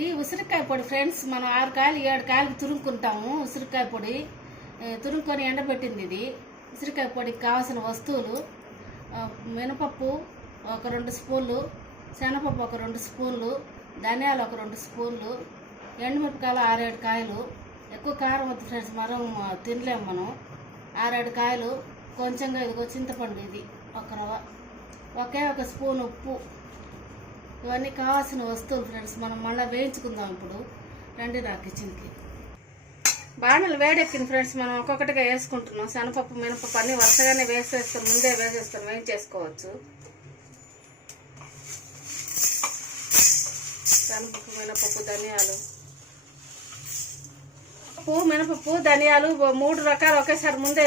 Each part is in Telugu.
ఇది ఉసిరికాయ పొడి ఫ్రెండ్స్. మనం 6 కాయలు 7 కాయలు తురుముకుంటాము. ఉసిరికాయ పొడి తురుముకొని ఎండబెట్టింది ఇది. ఉసిరికాయ పొడికి కావాల్సిన వస్తువులు: మినపప్పు ఒక 2 స్పూన్లు, శనగపప్పు ఒక 2 స్పూన్లు, ధనియాలు ఒక 2 స్పూన్లు, ఎండుమిరపకాయలు 6-7 కాయలు. ఎక్కువ కారం వద్దు ఫ్రెండ్స్, మనం తినలేము. మనం 6-7 కాయలు. కొంచెంగా ఇదిగో చింతపండు, ఇది ఒక రవ్వ, ఒక స్పూన్ ఉప్పు. ఇవన్నీ కావాల్సిన వస్తువులు ఫ్రెండ్స్. మనం మళ్ళీ వేయించుకుందాం ఇప్పుడు. రండి నా కిచెన్కి. బాణలు వేడెక్కింది ఫ్రెండ్స్. మనం ఒక్కొక్కటిగా వేసుకుంటున్నాం. శనగపప్పు, మినపప్పు అన్నీ వరుసగానే వేసేస్తాం, ముందే వేసేస్తాం, వేయించేసుకోవచ్చు. శనగపప్పు, మినపప్పు, ధనియాలు, మినపప్పు, ధనియాలు 3 రకాలు ఒకేసారి ముందే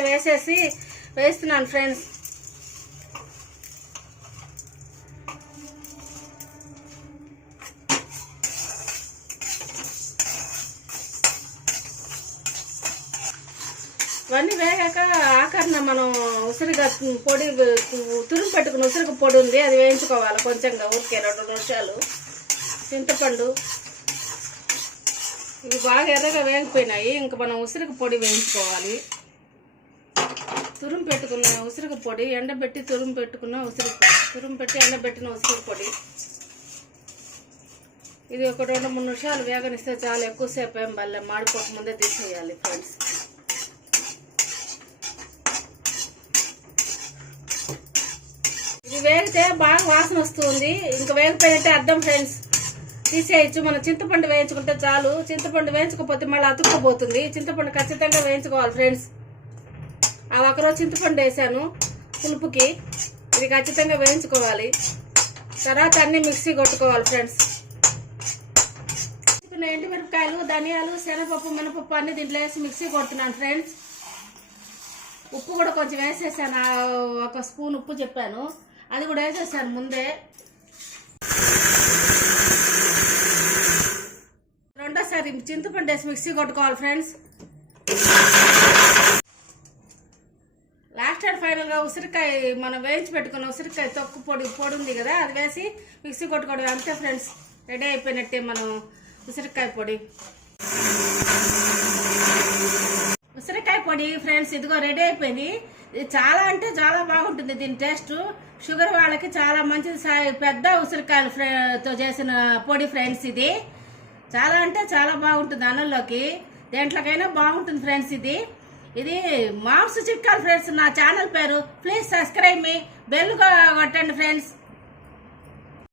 వేస్తున్నాను ఫ్రెండ్స్. ఇవన్నీ వేగాక ఆఖరణ మనం ఉసిరిగా పొడి తురుము పెట్టుకున్న ఉసిరిగా పొడి ఉంది, అది వేయించుకోవాలి కొంచెంగా, ఊరికే 2 నిమిషాలు. చింతపండు, ఇవి బాగా ఎర్రగా వేగిపోయినాయి. ఇంకా మనం ఉసిరిగా పొడి వేయించుకోవాలి. తురుము పెట్టుకున్న ఉసిరిగా పొడి, ఎండబెట్టి తురుము పెట్టుకున్న ఎండబెట్టిన ఉసిరిగా పొడి. ఇది ఒక 2-3 నిమిషాలు వేగనిస్తే చాలా. ఎక్కువసేపు ఏం బల్లే, మాడిపోక ముందే తీసేయాలి ఫ్రెండ్స్. ఇది వేగితే బాగా వాసన వస్తుంది. ఇంకా వేగిపోయినట్టే అర్థం ఫ్రెండ్స్, తీసేయచ్చు. మనం చింతపండు వేయించుకుంటే చాలు. చింతపండు వేయించకపోతే మళ్ళీ అతుక్కుపోతుంది. చింతపండు ఖచ్చితంగా వేయించుకోవాలి ఫ్రెండ్స్. ఆ ఒకరోజు చింతపండు వేసాను పులుపుకి. ఇది ఖచ్చితంగా వేయించుకోవాలి. తర్వాత అన్ని మిక్సీ కొట్టుకోవాలి ఫ్రెండ్స్. ఎండుమిరపకాయలు, ధనియాలు, శనగపప్పు, మినపప్పు అన్ని దీంట్లో వేసి మిక్సీ కొడుతున్నాను ఫ్రెండ్స్. ఉప్పు కూడా కొంచెం వేసేసాను, 1 స్పూన్ ఉప్పు చెప్పాను, అది కూడా వేసేసాను ముందే. రెండోసారి చింతపండు వేసి మిక్సీ కొట్టుకోవాలి ఫ్రెండ్స్. లాస్ట్ అండ్ ఫైనల్గా ఉసిరికాయ, మనం వేయించి పెట్టుకున్న ఉసిరికాయ తొక్కు పొడి ఉంది కదా, అది వేసి మిక్సీ కొట్టుకోవడం. అంతే ఫ్రెండ్స్, రెడీ అయిపోయినట్టే మనం ఉసిరికాయ పొడి. ఉసిరికాయ పొడి ఫ్రెండ్స్ ఇదిగో రెడీ అయిపోయింది. ఇది చాలా అంటే చాలా బాగుంటుంది. దీని టేస్ట్ షుగర్ వాళ్ళకి చాలా మంచిది. పెద్ద ఉసిరికాయలతో చేసిన పొడి ఫ్రెండ్స్. ఇది చాలా అంటే చాలా బాగుంటుంది. అన్నంలోకి దేంట్లోకైనా బాగుంటుంది ఫ్రెండ్స్. ఇది మాంస చిట్కాలు ఫ్రెండ్స్. నా ఛానల్ పేరు. ప్లీజ్ సబ్స్క్రైబ్ మీ, బెల్ కొట్టండి ఫ్రెండ్స్.